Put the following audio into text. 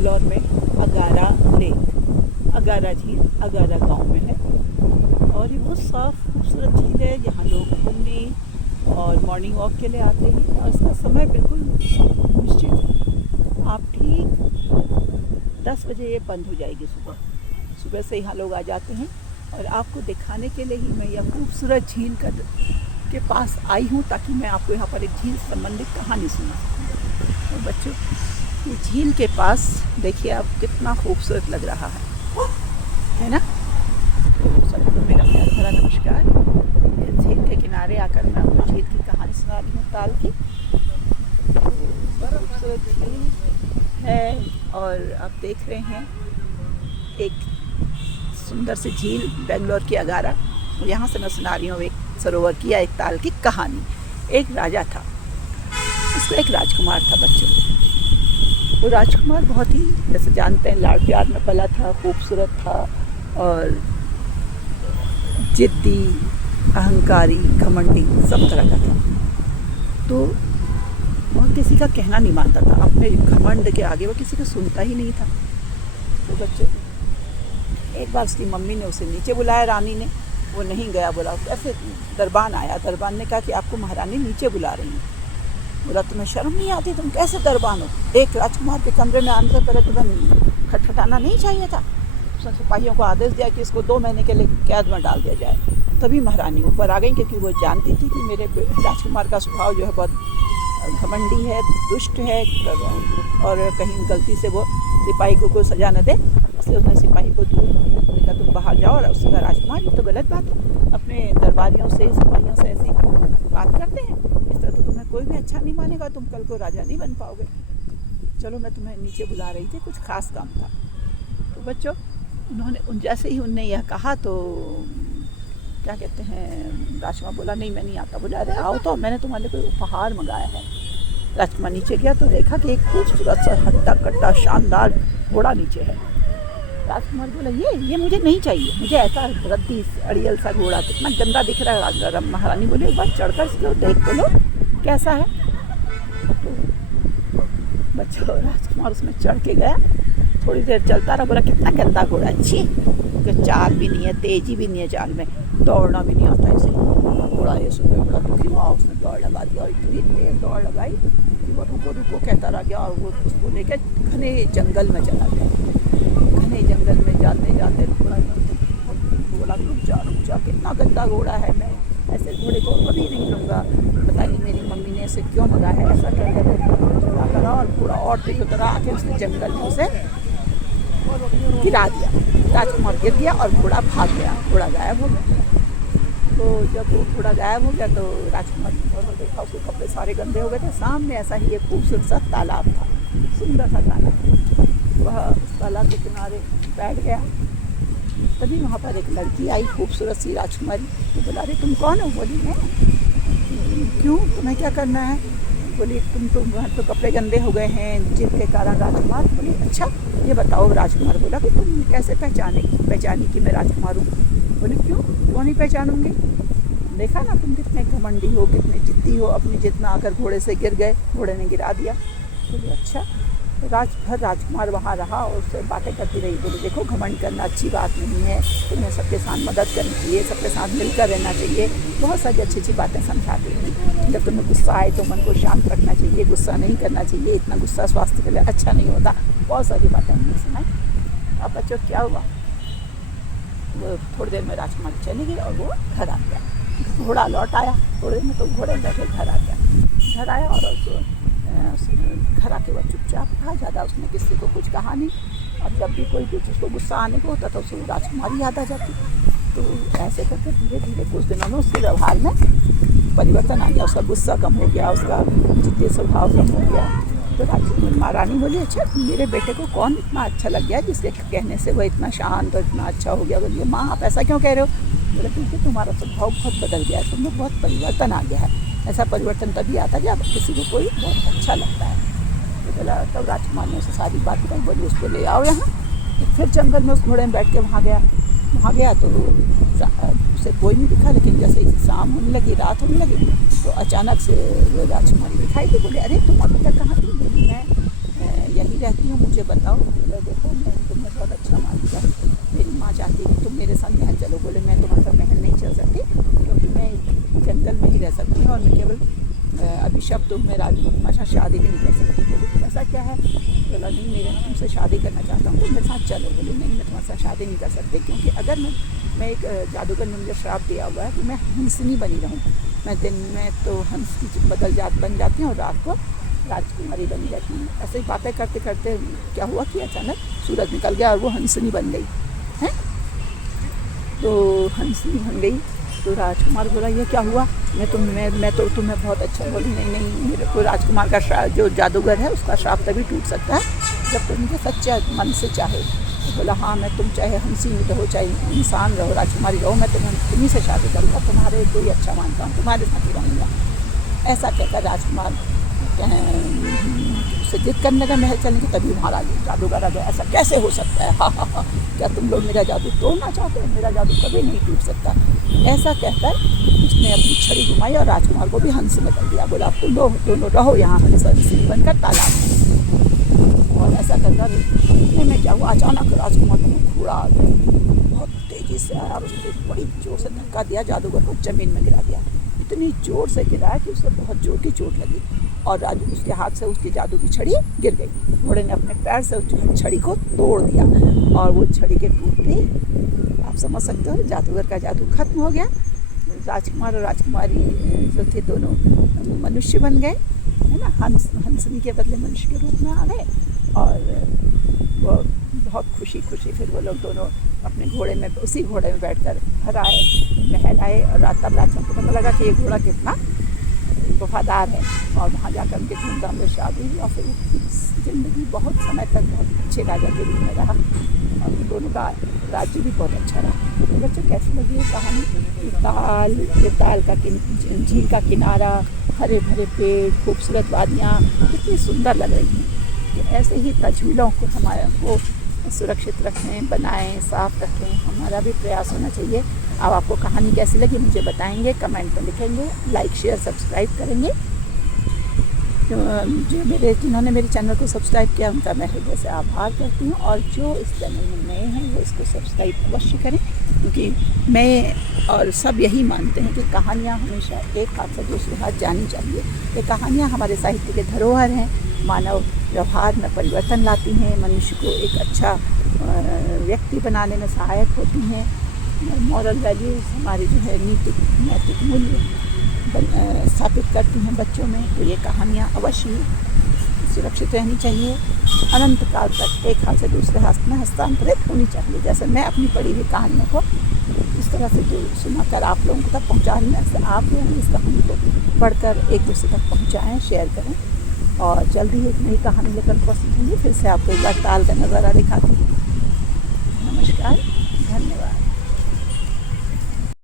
बेंगलोर में अगारा लेक, अगारा झील अगारा गांव में है। और ये बहुत साफ़ खूबसूरत झील है। यहाँ लोग घूमने और मॉर्निंग वॉक के लिए आते हैं और इसका समय बिल्कुल निश्चित है। आप ठीक 10 बजे ये बंद हो जाएगी। सुबह से यहाँ लोग आ जाते हैं और आपको दिखाने के लिए ही मैं यह खूबसूरत झील के पास आई हूँ, ताकि मैं आपको यहाँ पर एक झील संबंधित कहानी सुना सकूँ। और बच्चों, ये झील के पास देखिए आप कितना खूबसूरत लग रहा है ना। तो सबको तो मेरा प्यार भरा नमस्कार। इस झील के किनारे आकर मैं आपको झील की कहानी सुना रही हूँ, ताल की। खूबसूरत झील है और आप देख रहे हैं एक सुंदर सी झील बेंगलोर की अगारा। यहाँ से मैं सुना रही हूँ एक सरोवर की या एक ताल की कहानी। एक राजा था, उसका एक राजकुमार था बच्चों। वो राजकुमार बहुत ही, जैसे जानते हैं, लाड़ प्यार में पला था, खूबसूरत था और जिद्दी, अहंकारी, घमंडी सब तरह का था। तो वह किसी का कहना नहीं मानता था। अपने घमंड के आगे वो किसी को सुनता ही नहीं था। तो बच्चों, एक बार उसकी मम्मी ने उसे नीचे बुलाया, रानी ने। वो नहीं गया। बोला कैसे, दरबान आया। दरबान ने कहा कि आपको महारानी नीचे बुला रही हैं। बोला तुम्हें शर्म नहीं आती, तुम कैसे दरबान हो? एक राजकुमार के कमरे में आने से पहले तुम्हें खटखटाना नहीं चाहिए था। उसने सिपाहियों को आदेश दिया कि इसको 2 महीने के लिए कैद में डाल दिया जाए। तभी महारानी ऊपर आ गई, क्योंकि वो जानती थी कि मेरे राजकुमार का स्वभाव जो है बहुत घमंडी है, दुष्ट है और कहीं गलती से वो सिपाही को कोई सजा न दे। इसलिए उसने सिपाही को दूर कहा तुम बाहर जाओ। और उसका राजकुमार, ये तो गलत बात है, अपने दरबारियों से, सिपाहियों से ऐसी बात करते हैं, इस तरह तो तुम्हें कोई भी अच्छा नहीं मानेगा, तुम कल को राजा नहीं बन पाओगे। चलो, मैं तुम्हें नीचे बुला रही थी, कुछ खास काम था। तो बच्चों, जैसे ही उनने यह कहा तो क्या कहते हैं, राजकुमार बोला नहीं मैं नहीं आता। बोला अरे आओ तो, मैंने तुम्हारे लिए कोई उपहार मंगाया है। राजकुमार नीचे गया तो देखा कि एक खूबसूरत सा हट्टा कट्टा शानदार घोड़ा नीचे है। राजकुमार बोला ये मुझे नहीं चाहिए, मुझे ऐसा रद्दी अड़ियल सा घोड़ा, कितना गंदा दिख रहा है। महारानी बोली एक बार चढ़कर इसको देख तो लो कैसा है। तो बच्चों, राजकुमार उसमें चढ़ के गया। थोड़ी देर चलता रहा। बोला कितना गंदा घोड़ा, अच्छी चाल भी नहीं है, तेजी भी नहीं है चाल में, दौड़ना भी नहीं आता इसे। घोड़ा ये सुन बड़ा दुखी हुआ, उसने दौड़ लगा दिया। और इतनी तेज दौड़ लगाई कि वो रुको रुको कहता रह गया और वो उसको लेकर घने जंगल में चला गया। घने जंगल में जाते जाते घोड़ा बोला रुक जा, कितना गंदा घोड़ा है, मैं ऐसे घोड़े को कभी नहीं लूँगा। पता नहीं मेरी मम्मी ने इसे क्यों मंगाया है, ऐसा कर चला करा। और घोड़ा और तेज उतरा, आके उसने जंगल में उसे गिरा दिया। राजकुमार गिर गया और घोड़ा भाग गया, घोड़ा गायब हो गया। तो जब वो घोड़ा गायब हो गया तो राजकुमार ने देखा उसके कपड़े सारे गंदे हो गए थे। सामने ऐसा ही एक खूबसूरत सा तालाब था, सुंदर सा तालाब। वह उस तालाब के किनारे बैठ गया। तभी वहाँ पर एक लड़की आई, खूबसूरत सी राजकुमारी। वो बोला अरे तुम कौन हो? बोली मैं। क्यों, तुम्हें क्या करना है? बोली तुम तो कपड़े गंदे हो गए हैं जिसके कारण। राजकुमार बोली अच्छा ये बताओ। राजकुमार बोला कि तुम कैसे पहचानी कि मैं राजकुमार हूँ? बोले क्यों नहीं पहचानूंगी? देखा ना तुम कितने घमंडी हो, कितने जिद्दी हो, अपनी जिद में आकर घोड़े से गिर गए, घोड़े ने गिरा दिया। बोले अच्छा। रात भर राजकुमार वहाँ रहा और उससे बातें करती रही। बोले देखो घमंड करना अच्छी बात नहीं है, तुम्हें सबके साथ मदद करनी चाहिए, सबके साथ मिलकर रहना चाहिए। बहुत सारी अच्छी अच्छी बातें समझाती हैं। जब तुम्हें गुस्सा आए तो मन को शांत रखना चाहिए, गुस्सा नहीं करना चाहिए, इतना गुस्सा स्वास्थ्य के लिए अच्छा नहीं होता। बहुत सारी बातें हमने सुनाई। अब बच्चों क्या हुआ, वो थोड़ी देर में राजकुमार चली गई और वो घर आ गया। घोड़ा लौट आया थोड़ी देर में, तो घोड़े बैठे घर आ गया। घर आया और घर आके वह चुपचाप रहा, ज़्यादा उसने किसी को कुछ कहा नहीं। और जब भी कोई कुछ उसको गुस्सा आने को होता तो उसको राजकुमारी याद आ जाती। तो ऐसे करके धीरे धीरे कुछ दिनों में उसके व्यवहार में परिवर्तन आ गया। उसका गुस्सा कम हो गया, उसका जिद्दी स्वभाव कम हो गया। तो महारानी बोली अच्छा मेरे बेटे को कौन इतना अच्छा लग गया जिसके कहने से वह इतना शांत और इतना अच्छा हो गया? बोलिए माँ आप ऐसा क्यों कह रहे हो? बोले क्योंकि तुम्हारा स्वभाव बहुत बदल गया है, तुमने बहुत परिवर्तन आ गया है। ऐसा परिवर्तन तभी आता है जब किसी को कोई बहुत अच्छा लगता है। तो बोला तब राजकुमार ने उसे सारी बात बताई। बोली उसको ले आओ यहाँ। फिर जंगल में उस घोड़े में बैठ के वहाँ गया तो उसे कोई नहीं दिखा। लेकिन जैसे ही शाम होने लगी, रात होने लगी, तो अचानक से वो राजकुमारी दिखाई दी। बोले अरे तुम अभी तक कहाँ थी? बोली मैं यहीं रहती हो मुझे बताओ। बोले देखो मैं तुम्हें बहुत अच्छा मानता हूँ, मेरी माँ चाहती है कि तुम मेरे साथ महल चलो। बोले मैं तुम्हारे साथ महल नहीं चल सकती, क्योंकि मैं जंगल में ही रह सकती हूँ और मैं केवल अभिशप्त हूँ, मैं राजकुमार साथ शादी भी नहीं कर सकती। बोले ऐसा क्या है? बोला नहीं, मेरे तुमसे शादी करना चाहता हूँ, तुम मेरे साथ चलो। बोले नहीं, मैं तुम्हारे साथ शादी नहीं कर सकती, क्योंकि अगर मैं एक जादूगर ने मुझे श्राप दिया हुआ है कि मैं हंसनी बनी रहूँ। मैं दिन में तो हंस की बन जाती हूँ और रात को राजकुमारी बनी रहती हूँ। ऐसे ही बातें करते करते क्या हुआ कि अचानक सूरज निकल गया और वो हंसनी बन गई है। तो हंसनी बन गई तो राजकुमार बोला ये क्या हुआ? मैं तो तुम्हें बहुत अच्छा। बोली नहीं, मेरे को राजकुमार का जो जादूगर है उसका श्राप तभी टूट सकता है जब तुम मुझे सच्चे मन से चाहे। तो बोला हाँ, मैं तुम चाहे हंसी रहो चाहे इंसान रहो, राजकुमारी रहो, मैं तुम्हीं से शादी करूँगा, तुम्हारे को ही अच्छा मानता हूँ, तुम्हारे साथ ही रहूँगा। ऐसा कहकर राजकुमार उससे जिद करने का महल चलने की, तभी वहाँ जादूगर आ गया। ऐसा कैसे हो सकता है? हाँ हाँ हाँ, क्या तुम लोग मेरा जादू तोड़ना चाहते हो? मेरा जादू कभी नहीं टूट सकता। ऐसा कहकर उसने अपनी छड़ी घुमाई और राजकुमार को भी हंस में कर दिया। बोला अब तुम दोनों रहो यहाँ हंसी बनकर तालाब में। और ऐसा कहकर इतने में क्या हुआ, अचानक राजकुमार को घोड़ा आ गया, बहुत तेजी से आया और उसने बड़ी जोर से धक्का दिया, जादूगर को जमीन में गिरा दिया। इतनी जोर से गिरा कि उसे बहुत जोर की चोट लगी और उसके हाथ से उसकी जादू की छड़ी गिर गई। घोड़े ने अपने पैर से उस छड़ी को तोड़ दिया और वो छड़ी के टूटते आप समझ सकते हो जादूगर का जादू खत्म हो गया। राजकुमार और राजकुमारी जो थे दोनों मनुष्य बन गए, है ना। हंसनी के बदले मनुष्य के रूप में आ गए और वो बहुत खुशी फिर वो लोग दोनों अपने घोड़े में, उसी घोड़े में बैठकर घर आए, महल आए। और तब राजकुमार को पता लगा कि ये घोड़ा कितना वफादार है और वहाँ जाकर उनके धूमधाम से शादी हुई और फिर ज़िंदगी बहुत समय तक बहुत अच्छे राजा के रूप में रहा और दोनों का राज्य भी बहुत अच्छा रहा। तो बच्चों कैसी लगी ये कहानी? ये ताल का झील का किनारा, हरे भरे पेड़, खूबसूरत वादियाँ कितनी सुंदर लग रही हैं। तो ऐसे ही तजवीलों को हमारे को सुरक्षित रखें, बनाएं, साफ रखें, हमारा भी प्रयास होना चाहिए। अब आपको कहानी कैसी लगी मुझे बताएंगे, कमेंट में लिखेंगे, लाइक शेयर सब्सक्राइब करेंगे। जिन्होंने मेरे चैनल को सब्सक्राइब किया उनका मैं हृदय से आभार करती हूँ और जो इस चैनल में नए हैं वो इसको सब्सक्राइब अवश्य करें, क्योंकि मैं और सब यही मानते हैं कि कहानियाँ हमेशा एक हाथ से दूसरे हाथ जानी चाहिए। ये कहानियाँ हमारे साहित्य के धरोहर हैं, मानव व्यवहार में परिवर्तन लाती हैं, मनुष्य को एक अच्छा व्यक्ति बनाने में सहायक होती हैं। मॉरल वैल्यूज़ हमारे जो है नैतिक मूल्य स्थापित करती हैं बच्चों में। तो ये कहानियाँ अवश्य सुरक्षित रहनी चाहिए, अनंत काल तक एक हाथ से दूसरे हाथ में हस्तांतरित होनी चाहिए। जैसे मैं अपनी पढ़ी हुई कहानियों को इस तरह से जो सुनाकर आप लोगों तक पहुँचाने, ऐसे आप लोग इस कहानी को पढ़कर एक दूसरे तक पहुँचाएँ, शेयर करें। और जल्दी ही एक नई कहानी लेकर पहुँचेंगे। फिर से आपको एक बार ताल का नज़ारा दिखाती हूँ। नमस्कार, धन्यवाद।